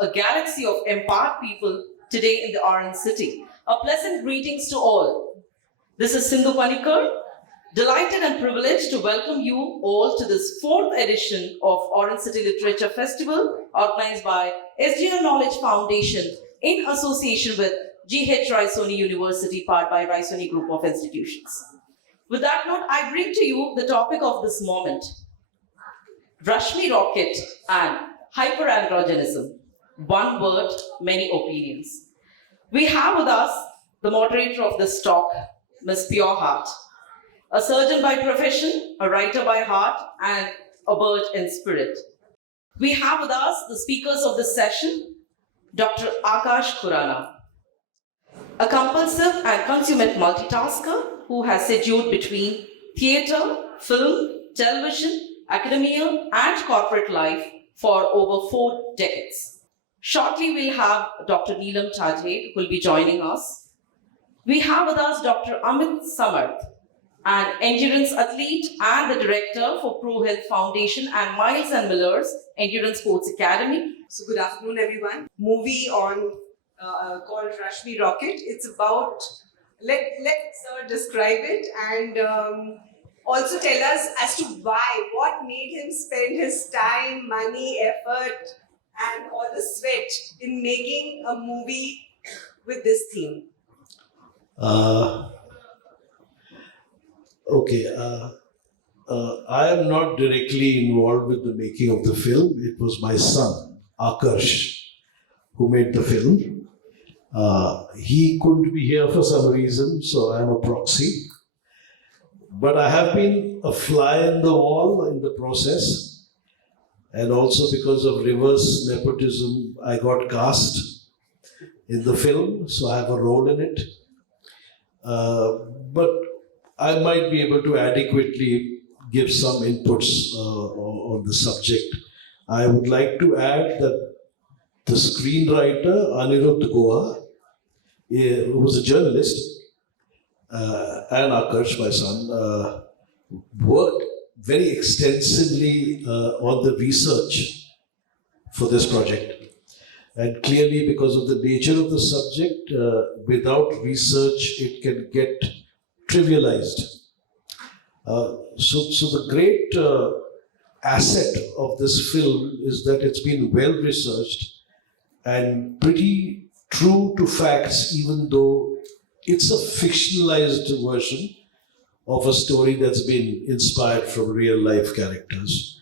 a galaxy of empowered people today in the Orange City. A pleasant greetings to all. This is Sindhu Panikar, delighted and privileged to welcome you all to this fourth edition of Orange City Literature Festival, organized by SGR Knowledge Foundation in association with G.H. Raisoni University, powered by Raisoni Group of Institutions. With that note, I bring to you the topic of this moment, Rashmi rocket and hyperandrogenism. One word, many opinions. We have with us the moderator of this talk, Ms. Pure Heart, a surgeon by profession, a writer by heart, and a bird in spirit. We have with us the speakers of this session, Dr. Akash Khurana, a compulsive and consummate multitasker who has seduced between theatre, film, television, academia, and corporate life for over 4 decades. Shortly, we'll have Dr. Neelam Chhajed, who will be joining us. We have with us Dr. Amit Samarth, an endurance athlete and the director for Pro Health Foundation and Miles and Miller's Endurance Sports Academy. So good afternoon, everyone. Movie on called Rashmi Rocket. It's about, let's describe it and also tell us as to what made him spend his time, money, effort and all the sweat in making a movie with this theme. Okay, I am not directly involved with the making of the film. It was my son, Akash, who made the film. He couldn't be here for some reason, so I am a proxy. But I have been a fly in the wall in the process. And also because of reverse nepotism, I got cast in the film, so I have a role in it. But I might be able to adequately give some inputs on the subject. I would like to add that the screenwriter, Anirudh Goa, who was a journalist, and Akash, my son, worked very extensively on the research for this project. And clearly, because of the nature of the subject, without research, it can get trivialized. So the great asset of this film is that it's been well researched and pretty true to facts, even though it's a fictionalized version of a story that's been inspired from real life characters.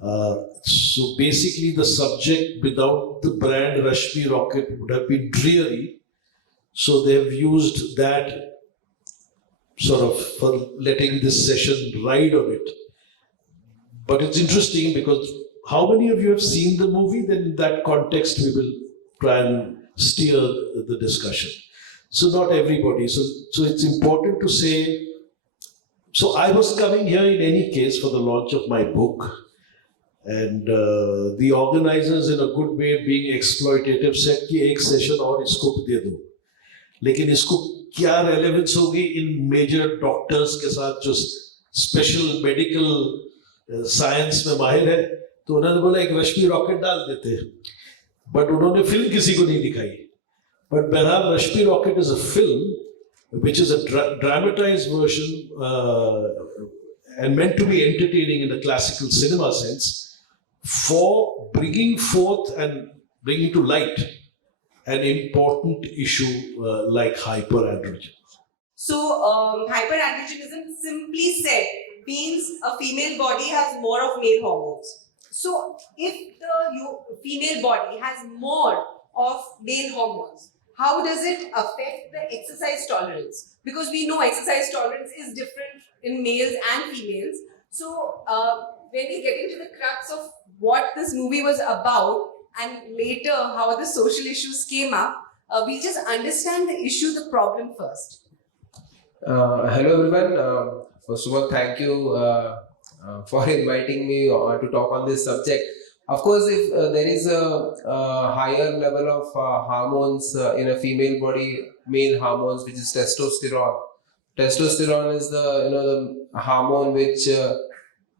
So basically the subject without the brand Rashmi Rocket would have been dreary. So they've used that sort of for letting this session ride on it. But it's interesting because how many of you have seen the movie? Then in that context, we will try and steer the discussion. So not everybody. So it's important to say, so I was coming here in any case for the launch of my book. And the organizers, in a good way, being exploitative, said कि एक session और इसको दे दो, लेकिन इसको क्या relevance होगी इन major doctors के साथ जो special medical science में माहिर है, तो उन्होंने बोला एक रश्मि रॉकेट डाल देते हैं, but उन्होंने फिल्म किसी को नहीं दिखाई. But बहरहाल रश्मि rocket is a film which is a dramatized version and meant to be entertaining in a classical cinema sense, for bringing forth and bringing to light an important issue like hyperandrogenism. So hyperandrogenism, simply said, means a female body has more of male hormones. So if the female body has more of male hormones, how does it affect the exercise tolerance? Because we know exercise tolerance is different in males and females. So when we get into the crux of what this movie was about and later how the social issues came up, we'll just understand the issue, the problem first. Hello everyone. First of all, thank you for inviting me to talk on this subject. Of course, if there is a higher level of hormones in a female body, male hormones, which is testosterone. Testosterone is the the hormone which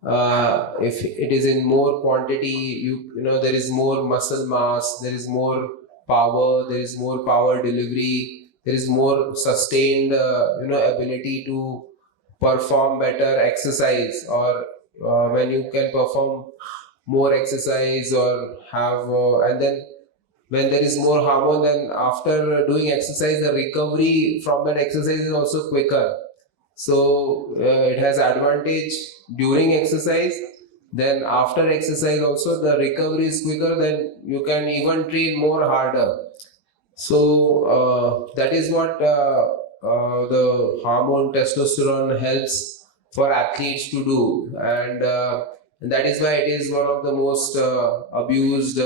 if it is in more quantity, you know there is more muscle mass, there is more power, there is more power delivery, there is more sustained ability to perform better exercise, or when you can perform more exercise or have and then when there is more hormone, then after doing exercise the recovery from that exercise is also quicker. So it has advantage during exercise, then after exercise also the recovery is quicker, then you can even train more harder. So that is what the hormone testosterone helps for athletes to do, and that is why it is one of the most abused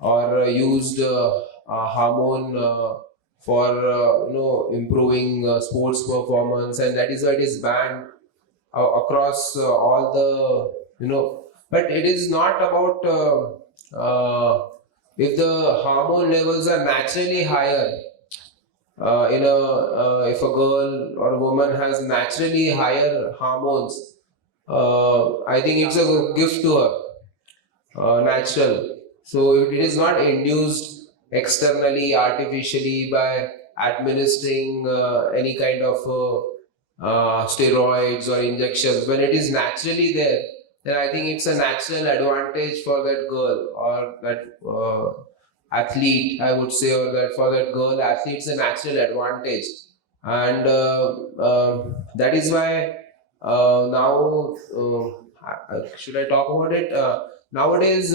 or used hormone for improving sports performance, and that is why it is banned across all the But it is not about if the hormone levels are naturally higher. If a girl or a woman has naturally higher hormones, I think it's a gift to her, natural. So it is not induced externally, artificially by administering any kind of steroids or injections. When it is naturally there, then I think it's a natural advantage for that girl or that athlete, I would say, or that for that girl athlete, it's a natural advantage. And that is why now, should I talk about it? Nowadays,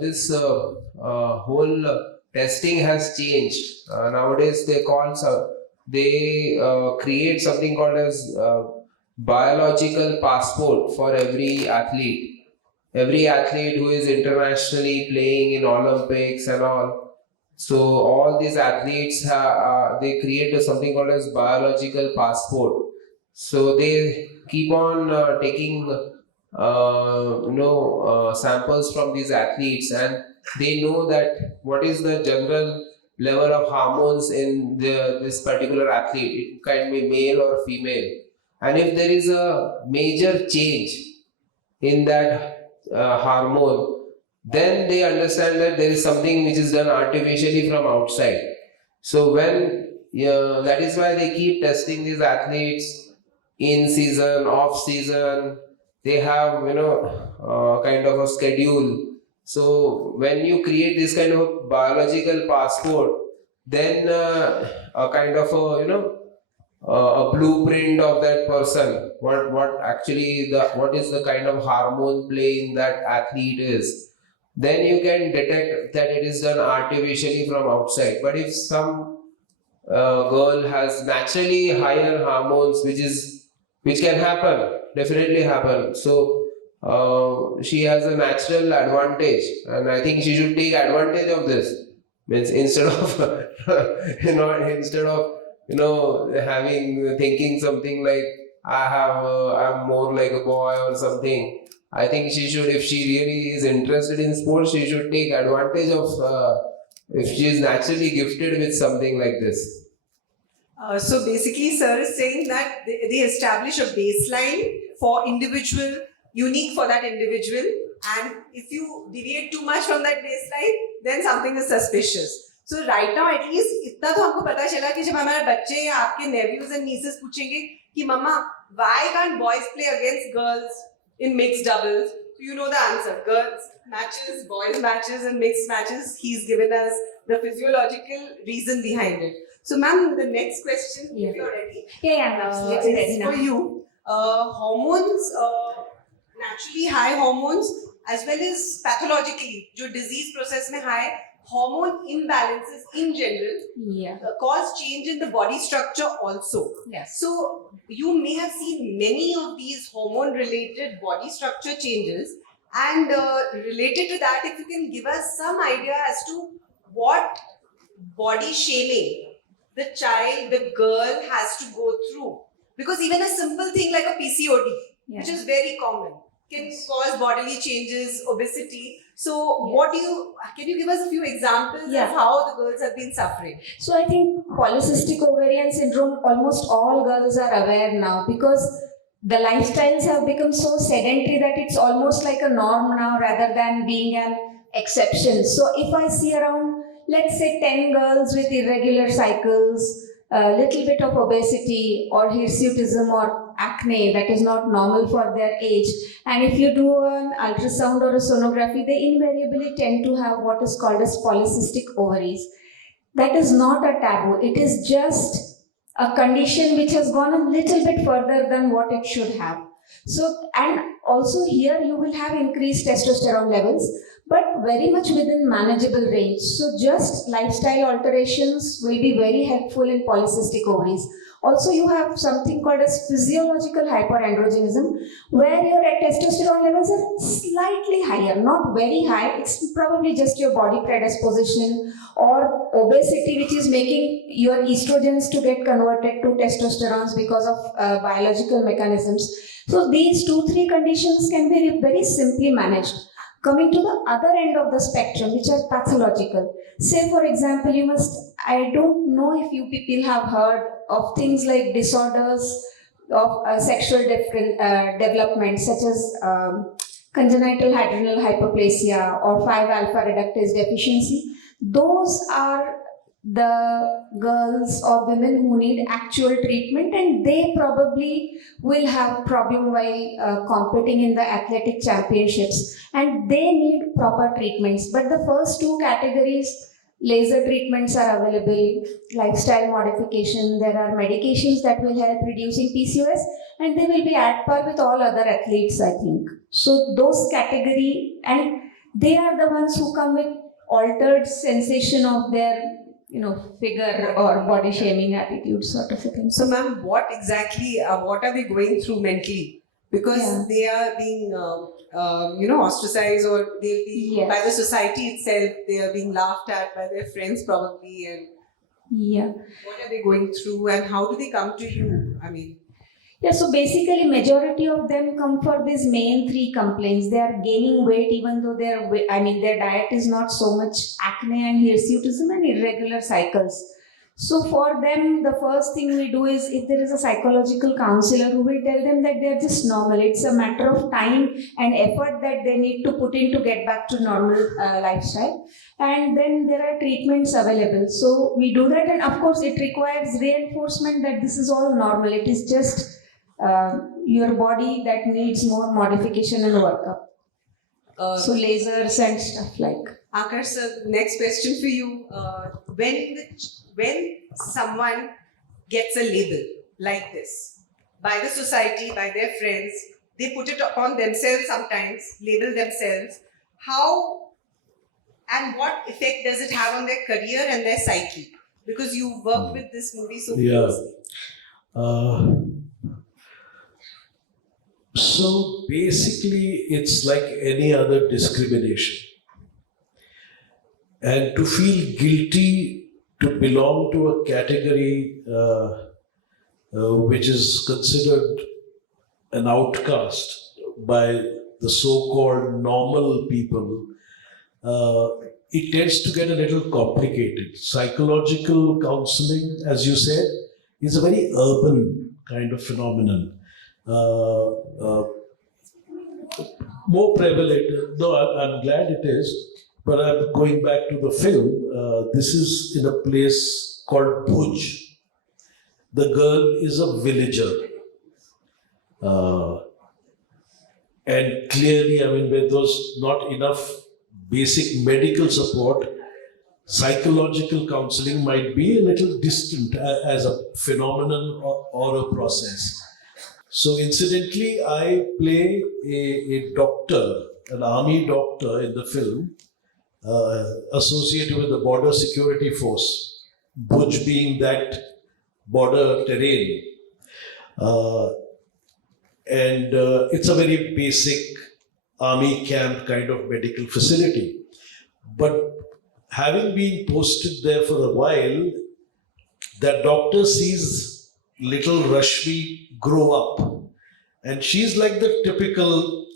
this whole testing has changed. Nowadays, they create something called as biological passport for every athlete. Every athlete who is internationally playing in Olympics and all. So all these athletes they create something called as biological passport. So they keep on taking samples from these athletes, and they know that what is the general level of hormones in this particular athlete. It can be male or female, and if there is a major change in that hormone, then they understand that there is something which is done artificially from outside. So that is why they keep testing these athletes in season, off season. They have kind of a schedule. So when you create this kind of a biological passport, then a kind of a blueprint of that person, what actually what is the kind of hormone play in that athlete is, then you can detect that it is done artificially from outside. But if some girl has naturally higher hormones, which can happen, definitely happen, so she has a natural advantage, and I think she should take advantage of this. Means instead of instead of thinking something like I'm more like a boy or something. I think she should, if she really is interested in sports, she should take advantage of if she is naturally gifted with something like this. So basically, sir is saying that they establish a baseline for individual, unique for that individual, and if you deviate too much from that baseline, then something is suspicious. So right now, at least इतना तो हमको पता चला कि जब हमारे बच्चे या आपके nephews and nieces पूछेंगे कि मम्मा, why can't boys play against girls in mixed doubles? So you know the answer: girls matches, boys matches, and mixed matches. He's given us the physiological reason behind it. So, ma'am, the next question, if you're ready, I'm absolutely ready is now. for you. Hormones, naturally high hormones, as well as pathologically, जो disease process में high hormone imbalances in general cause change in the body structure also. Yes. So, you may have seen many of these hormone-related body structure changes, and related to that, if you can give us some idea as to what body shaming the child, the girl has to go through. Because even a simple thing like a PCOD, which is very common, can cause bodily changes, obesity. So can you give us a few examples of how the girls have been suffering? So I think polycystic ovarian syndrome, almost all girls are aware now, because the lifestyles have become so sedentary that it's almost like a norm now rather than being an exception. So if I see around, let's say 10 girls with irregular cycles, a little bit of obesity or hirsutism or acne that is not normal for their age, and if you do an ultrasound or a sonography, they invariably tend to have what is called as polycystic ovaries. That is not a taboo. It is just a condition which has gone a little bit further than what it should have. So, and also here you will have increased testosterone levels, but very much within manageable range. So just lifestyle alterations will be very helpful in polycystic ovaries. Also, you have something called as physiological hyperandrogenism, where your testosterone levels are slightly higher, not very high. It's probably just your body predisposition or obesity, which is making your estrogens to get converted to testosterones because of biological mechanisms. So these 2-3 conditions can be very simply managed. Coming to the other end of the spectrum, which are pathological. Say, for example, I don't know if you people have heard of things like disorders of sexual development, such as congenital adrenal hyperplasia or 5-alpha reductase deficiency. Those are the girls or women who need actual treatment, and they probably will have problem while competing in the athletic championships, and they need proper treatments. But the first two categories, laser treatments are available, lifestyle modification, there are medications that will help reducing PCOS, and they will be at par with all other athletes, I think. So those category, and they are the ones who come with altered sensation of their figure or body shaming attitude sort of a thing. So, ma'am, what exactly, what are they going through mentally? Because they are being, ostracized, or they'll be by the society itself. They are being laughed at by their friends, probably. And what are they going through, and how do they come to you? I mean. Yeah, so basically majority of them come for these main 3 complaints. They are gaining weight even though their diet is not so much acne and hirsutism and irregular cycles. So for them, the first thing we do is, if there is a psychological counselor who will tell them that they are just normal, it's a matter of time and effort that they need to put in to get back to normal lifestyle. And then there are treatments available. So we do that, and of course it requires reinforcement that this is all normal. It is just your body that needs more modification and workup. So lasers and stuff like. Akash sir, next question for you. When someone gets a label like this by the society, by their friends, they put it upon themselves sometimes, label themselves. How and what effect does it have on their career and their psyche? Because you worked with this movie so closely. So basically, it's like any other discrimination. And to feel guilty to belong to a category which is considered an outcast by the so-called normal people, it tends to get a little complicated. Psychological counseling, as you said, is a very urban kind of phenomenon. More prevalent, no, I'm glad it is, but I'm going back to the film. This is in a place called Bhuj. The girl is a villager. And clearly, where there's not enough basic medical support, psychological counseling might be a little distant as a phenomenon or a process. So incidentally, I play a doctor, an army doctor in the film, associated with the border security force, Bhuj being that border terrain. And it's a very basic army camp kind of medical facility. But having been posted there for a while, that doctor sees little Rashmi grow up. And she's like the typical,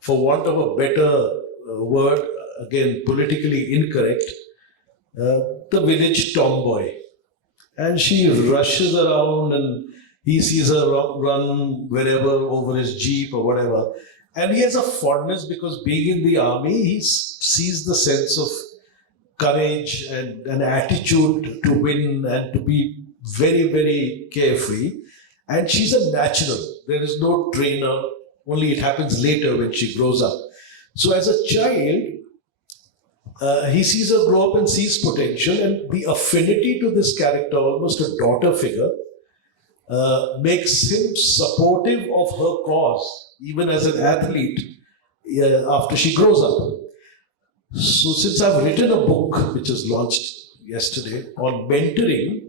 for want of a better word, again, politically incorrect, the village tomboy. And she rushes around and He sees her run wherever over his jeep or whatever. And he has a fondness because being in the army, he sees the sense of courage and an attitude to win and to be very, very carefree. And she's a natural. There is no trainer, only it happens later when she grows up. So as a child, he sees her grow up and sees potential, and the affinity to this character, almost a daughter figure, makes him supportive of her cause, even as an athlete, after she grows up. So since I've written a book, which was launched yesterday, on mentoring,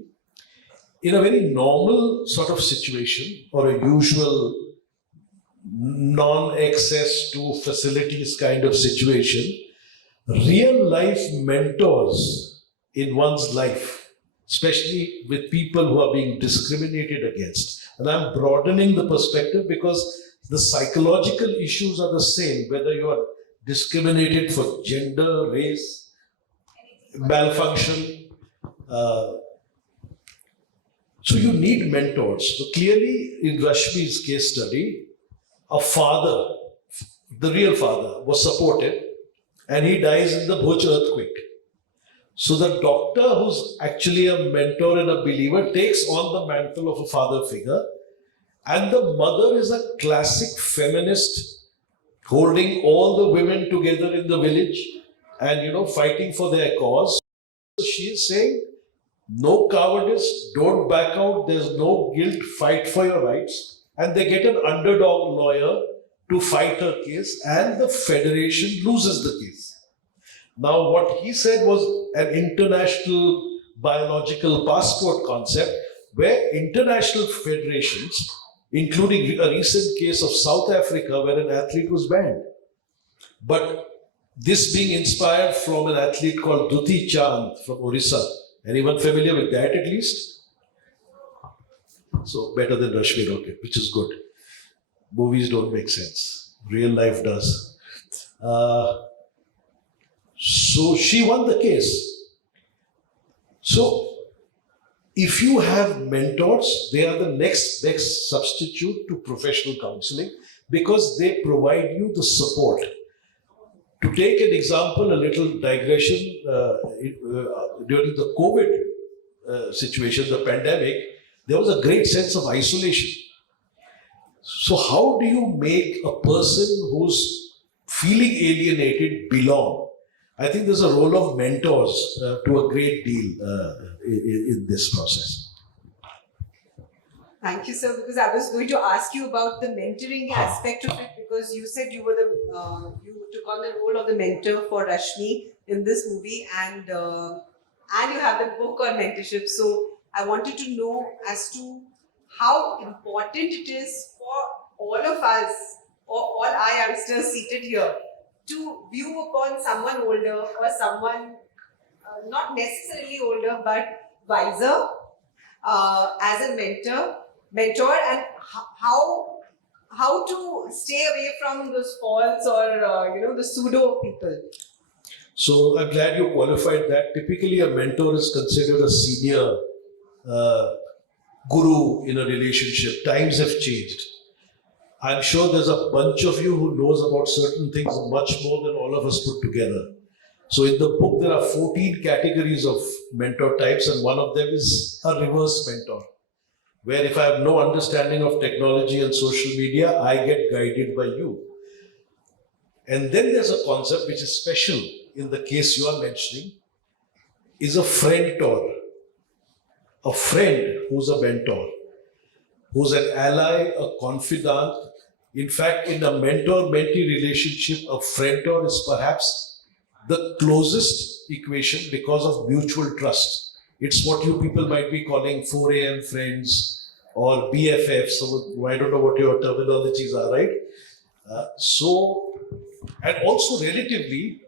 in a very normal sort of situation, or a usual non-access to facilities kind of situation, real life mentors in one's life, especially with people who are being discriminated against. And I'm broadening the perspective because the psychological issues are the same, whether you are discriminated for gender, race, malfunction. So you need mentors. So clearly in Rashmi's case study, a father, the real father, was supported, and he dies in the Bhuj earthquake. So the doctor, who's actually a mentor and a believer, takes on the mantle of a father figure, and the mother is a classic feminist, holding all the women together in the village and fighting for their cause. So she is saying, no cowardice, don't back out, there's no guilt, fight for your rights. And they get an underdog lawyer to fight her case, and the federation loses the case. Now, what he said was an international biological passport concept, where international federations, including a recent case of South Africa where an athlete was banned. But this being inspired from an athlete called Duti Chand from Orissa. Anyone familiar with that at least? So better than Rashmi Rocket, which is good. Movies don't make sense. Real life does. So she won the case. So if you have mentors, they are the next best substitute to professional counseling because they provide you the support. To take an example, a little digression, during the COVID situation, the pandemic, there was a great sense of isolation. So how do you make a person who's feeling alienated belong? I think there's a role of mentors to a great deal in this process. Thank you, sir, because I was going to ask you about the mentoring aspect of it, because you said you were you took on the role of the mentor for Rashmi in this movie, and you have the book on mentorship. So I wanted to know as to how important it is for all of us, or all our youngsters seated here, to view upon someone older or someone not necessarily older but wiser as a mentor, and how to stay away from those false or the pseudo people. So I'm glad you qualified that. Typically, a mentor is considered a senior guru in a relationship. Times have changed. I'm sure there's a bunch of you who knows about certain things much more than all of us put together. So in the book, there are 14 categories of mentor types, and one of them is a reverse mentor, where if I have no understanding of technology and social media, I get guided by you. And then there's a concept which is special in the case you are mentioning, is a friend-tor. A friend who's a mentor, who's an ally, a confidant. In fact, in a mentor-mentee relationship, a friend-tor is perhaps the closest equation because of mutual trust. It's what you people might be calling 4 a.m. friends or BFFs. So I don't know what your terminologies are, right? And also relatively,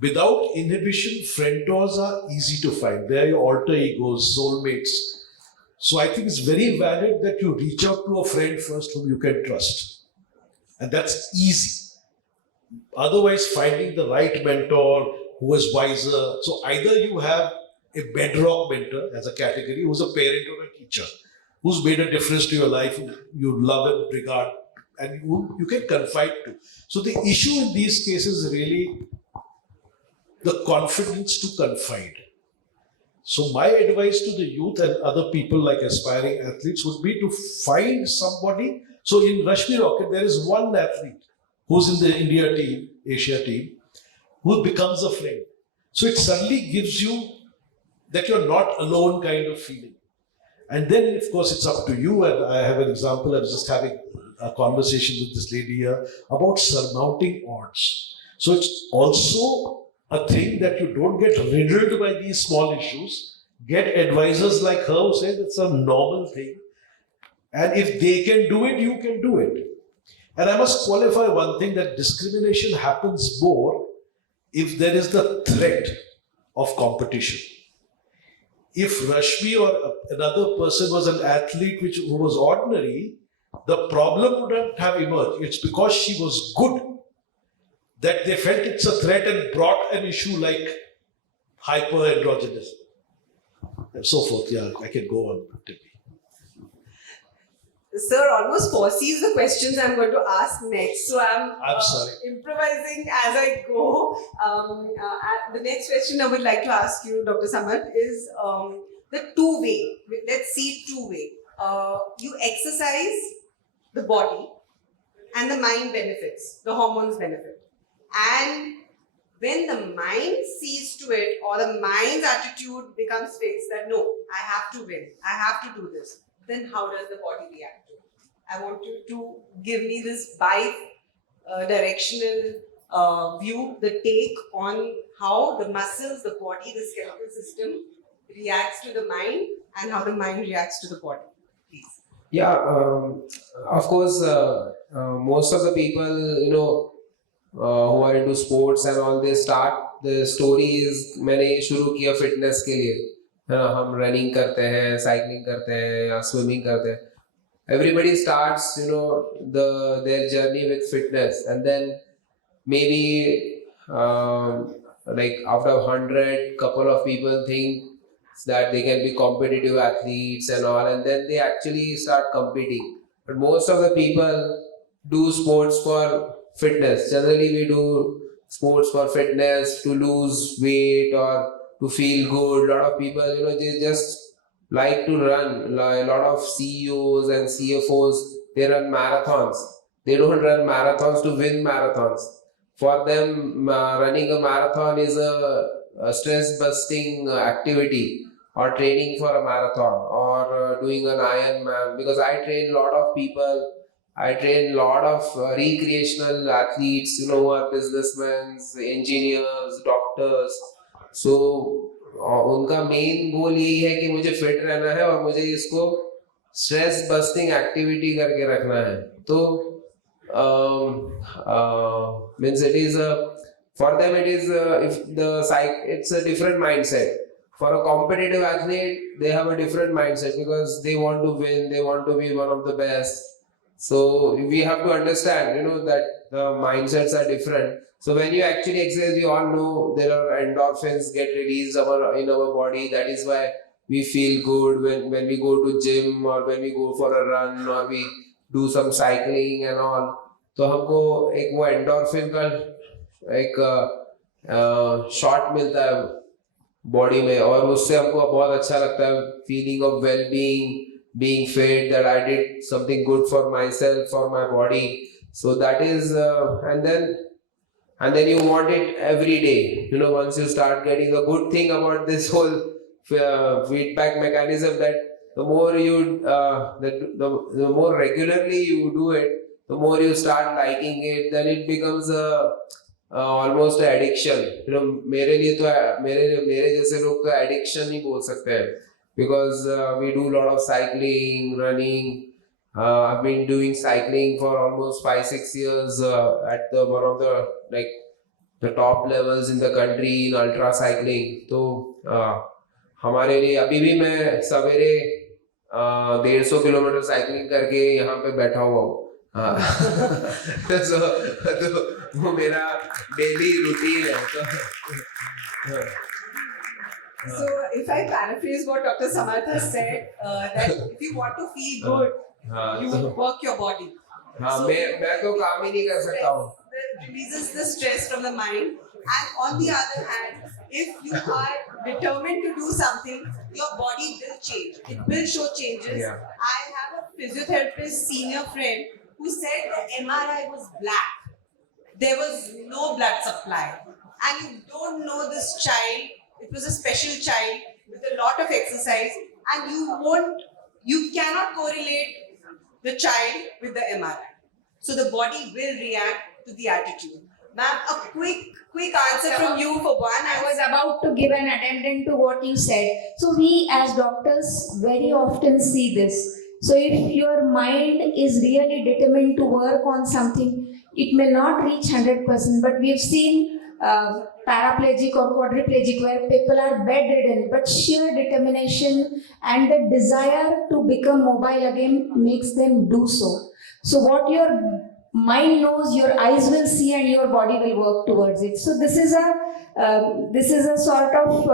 without inhibition, friend-tors are easy to find. They're your alter egos, soulmates. So I think it's very valid that you reach out to a friend first whom you can trust. And that's easy. Otherwise, finding the right mentor who is wiser. So either you have a bedrock mentor as a category who's a parent or a teacher. who's made a difference to your life, you love and regard, and you can confide to. So the issue in these cases is really the confidence to confide. So my advice to the youth and other people like aspiring athletes would be to find somebody. So in Rashmi Rocket, there is one athlete who's in the India team, Asia team, who becomes a friend. So it suddenly gives you that you're not alone kind of feeling. And then, of course, it's up to you. And I have an example. I was just having a conversation with this lady here about surmounting odds. So it's also a thing that you don't get riddled by these small issues. Get advisors like her who say it's a normal thing. And if they can do it, you can do it. And I must qualify one thing, that discrimination happens more if there is the threat of competition. If Rashmi or another person was an athlete who was ordinary, the problem wouldn't have emerged. It's because she was good that they felt it's a threat and brought an issue like hyperandrogenism and so forth. Yeah, I can go on. Sir almost foresees the questions I'm going to ask next, so I'm sorry. improvising as I go. The next question I would like to ask you, Dr. Samarth, is the two-way. Let's see two-way. You exercise the body and the mind benefits, the hormones benefit. And when the mind sees to it, or the mind's attitude becomes fixed that no, I have to win, I have to do this, then how does the body react to it? I want you to give me this bi-directional view, the take on how the muscles, the body, the skeletal system reacts to the mind and how the mind reacts to the body. Please. Yeah, of course, most of the people, who are into sports and all, they start the story is मैंने शुरू किया fitness के लिए, हम running करते हैं, cycling करते हैं या swimming करते हैं. Everybody starts, their journey with fitness, and then maybe like after 100, couple of people think that they can be competitive athletes and all, and then they actually start competing. But most of the people do sports for fitness. Generally, we do sports for fitness, to lose weight or to feel good. A lot of people, they just like to run. A lot of CEOs and CFOs, they run marathons. They don't run marathons to win marathons. For them, running a marathon is a stress-busting activity, or training for a marathon, or doing an Ironman. Because I train a lot of people. I train a lot of recreational athletes, who are businessmen, engineers, doctors. So, उनका main goal यही है कि मुझे fit रहना है और मुझे इसको स्ट्रेस बस्टिंग एक्टिविटी करके रखना है. तो means it is for them it is if the it's a different mindset. For a competitive athlete, they have a different mindset because they want to win, they want to be one of the best. So we have to understand, that the mindsets are different. So when you actually exercise, we all know there are endorphins get released in our body. That is why we feel good when we go to gym, or when we go for a run, or we do some cycling and all. तो हमको एक वो endorphin का एक shot मिलता है body में, और उससे हमको बहुत अच्छा लगता है, feeling of well-being, being fit, that I did something good for myself, for my body. So that is, and then you want it every day. Once you start getting, the good thing about this whole feedback mechanism, that the more you, the more regularly you do it, the more you start liking it, then it becomes almost an addiction. मेरे लिए तो मेरे जैसे लोग तो addiction ही बोल सकते हैं, because we do a lot of cycling, running. I've been doing cycling for almost 5-6 years at one of the top levels in the country in ultra cycling. तो हमारे लिए अभी भी मैं सवेरे 150 किलोमीटर साइकिलिंग करके यहाँ पे बैठा हुआ हूँ. So, वो मेरा डेली रूटीन है. So if I paraphrase what Dr. Samarth has said, that if you want to feel good, you तो work your body. हाँ मैं तो काम ही नहीं कर सकता हूँ. That releases the stress from the mind. And on the other hand, if you are determined to do something, your body will change. It will show changes. Yeah. I have a physiotherapist senior friend who said the MRI was black. There was no blood supply. And you don't know this child. It was a special child with a lot of exercise. And you cannot correlate the child with the MRI. So the body will react to the attitude. Ma'am, a quick answer from you for one. I was about to give an addendum to what you said. So we as doctors very often see this. So if your mind is really determined to work on something, it may not reach 100%, but we've seen paraplegic or quadriplegic where people are bedridden, but sheer determination and the desire to become mobile again makes them do so. So what your mind knows, your eyes will see and your body will work towards it. So this is a sort of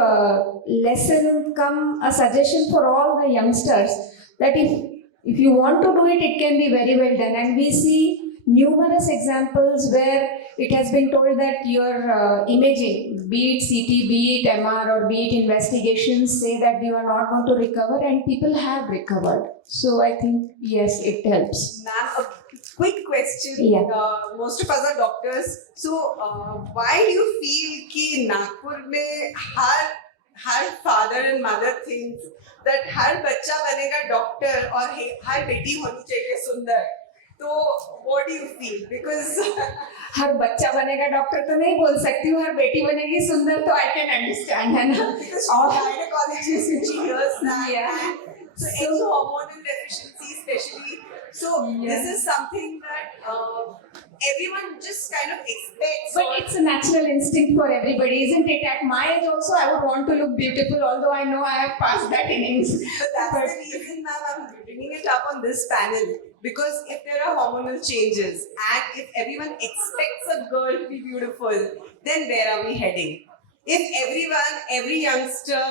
lesson come a suggestion for all the youngsters that if you want to do it, it can be very well done. And we see numerous examples where it has been told that your imaging, be it CT, be it MR or be it investigations say that you are not going to recover and people have recovered. So I think yes, it helps. Ma'am, a quick question. Yeah. Most of us are doctors. So why do you feel कि नागपुर में हर father and mother thinks that हर बच्चा बनेगा doctor और हर बेटी होनी चाहिए सुंदर? तो what do you feel? Because हर बच्चा बनेगा डॉक्टर तो नहीं बोल सकती हूँ, हर बेटी बनेगी सुंदर तो I can understand, है ना? because gynecologist, she hears that. Yeah. So any hormonal deficiency especially. So this is something that everyone just kind of expects. But it's a natural instinct for everybody, isn't it? At my age also, I would want to look beautiful, although I know I have passed that innings. But that's the reason, ma'am, I'm bringing it up on this panel. Because if there are hormonal changes and if everyone expects a girl to be beautiful, then where are we heading? If every youngster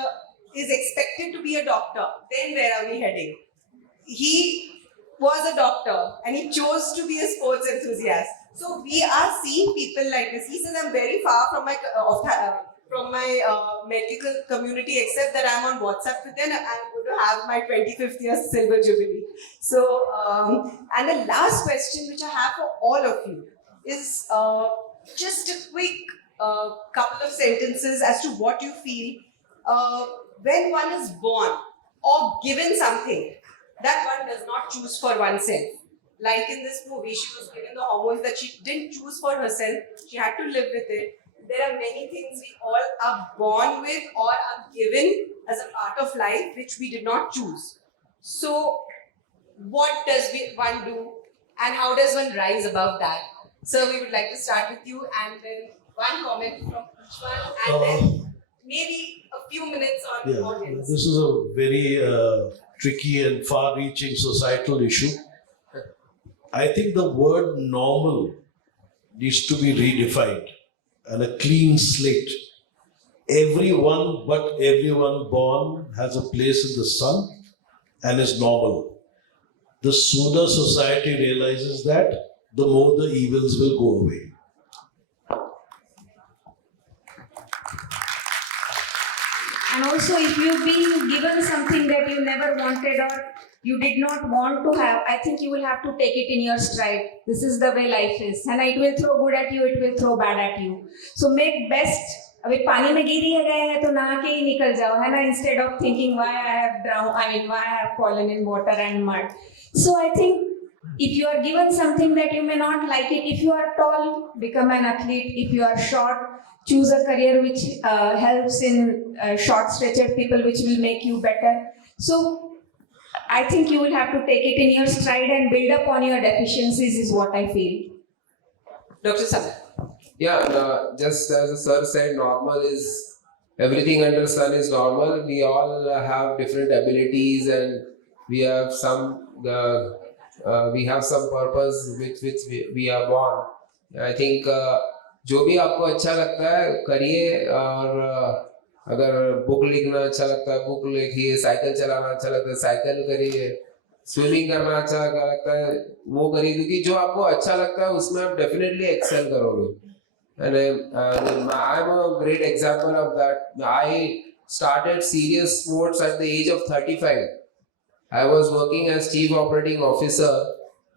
is expected to be a doctor, then where are we heading? He was a doctor and he chose to be a sports enthusiast. So we are seeing people like this. He says, I'm very far from my medical community, except that I'm on WhatsApp with them. I'm going to have my 25th year silver jubilee. So, and the last question which I have for all of you is just a quick couple of sentences as to what you feel when one is born or given something that one does not choose for oneself. Like in this movie, she was given the hormones that she didn't choose for herself. She had to live with it. There are many things we all are born with or are given as a part of life which we did not choose. So what does one do and how does one rise above that? So we would like to start with you and then one comment from each one and then maybe a few minutes on audience. This is a very tricky and far-reaching societal issue. I think the word normal needs to be redefined and a clean slate. Everyone but everyone born has a place in the sun and is normal. The sooner society realizes that, the more the evils will go away. And also, if you've been given something that you never wanted or you did not want to have, I think you will have to take it in your stride. This is the way life is. And it will throw good at you, it will throw bad at you. So make best. अभी पानी में गिरी है गए हैं तो नहा के ही निकल जाओ है ना, instead of thinking why I have fallen in water and mud. So I think if you are given something that you may not like it, if you are tall, become an athlete. If you are short, choose a career which helps in short stretched people, which will make you better. So I think you will have to take it in your stride and build up on your deficiencies is what I feel. Dr. Samarth. Yeah, just as the sir said, normal is everything under sun is normal. We all have different abilities and we have some purpose which we are born. I think जो भी आपको अच्छा लगता है करिए और अगर book लिखना अच्छा लगता है बुक लिखिए, साइकिल चलाना अच्छा लगता है साइकिल करिए, स्विमिंग करना अच्छा लगता है वो करिए, क्योंकि जो आपको अच्छा लगता है उसमें आप डेफिनेटली एक्सेल करोगे. And I'm a great example of that. I started serious sports at the age of 35. I was working as chief operating officer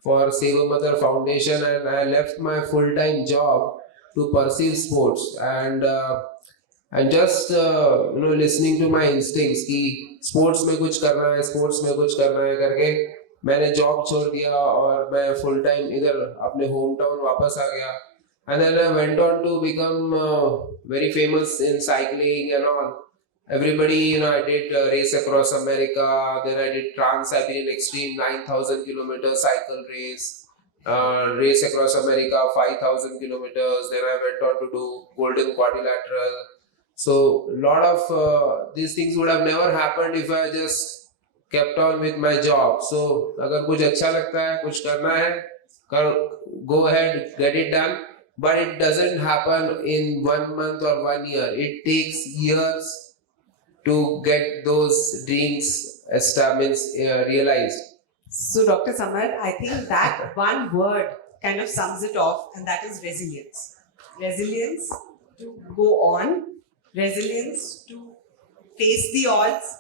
for Save a Mother Foundation, and I left my full-time job to pursue sports. And just listening to my instincts कि sports में कुछ करना है, sports में कुछ करना है करके मैंने job छोड़ दिया और मैं full time इधर अपने hometown वापस आ गया. And then I went on to become very famous in cycling and all. Everybody, I did race across America. Then I did Trans-Siberian Extreme 9,000 kilometer cycle race. Race across America 5,000 kilometers. Then I went on to do Golden Quadrilateral. So a lot of these things would have never happened if I just kept on with my job. So अगर कुछ अच्छा लगता है, कुछ करना है, go ahead, get it done. But it doesn't happen in 1 month or 1 year. It takes years to get those dreams realized. So, Dr. Samarth, I think that one word kind of sums it off, and that is resilience. Resilience to go on, resilience to face the odds,